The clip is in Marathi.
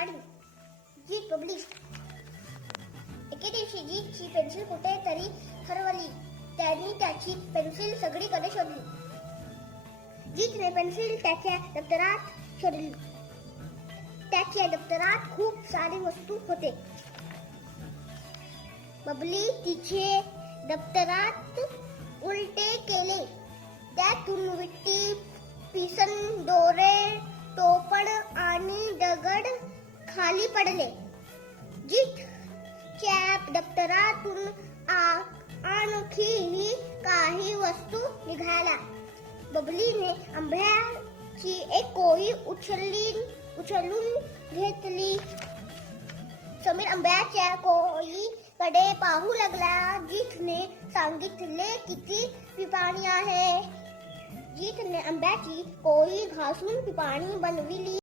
पाणी. जीत बबली. एके दिवशी जीतची पेन्सिल कुठेतरी हरवली. त्याने त्याची पेन्सिल सगळीकडे शोधली. जीतने पेन्सिल त्याच्या दप्तरात शोधली. त्याच्या दप्तरात खूप सारी वस्तू होते. बबली तिचे दप्तरात उलटे केले. त्यातून विटी, पिसन, दोरे, टोपण आणि दगड खाली पडले. जीतच्या दप्तरातून आणखीही काही वस्तू निघाल्या. बबलीने आंब्याची एक कोळी उचलून घेतली. समीर आंब्याच्या कोळीकडे पाहू लागला. जीतने सांगितले, किती पाणी आहे. जीतने आंब्याची कोळी घासून पाणी बनविली.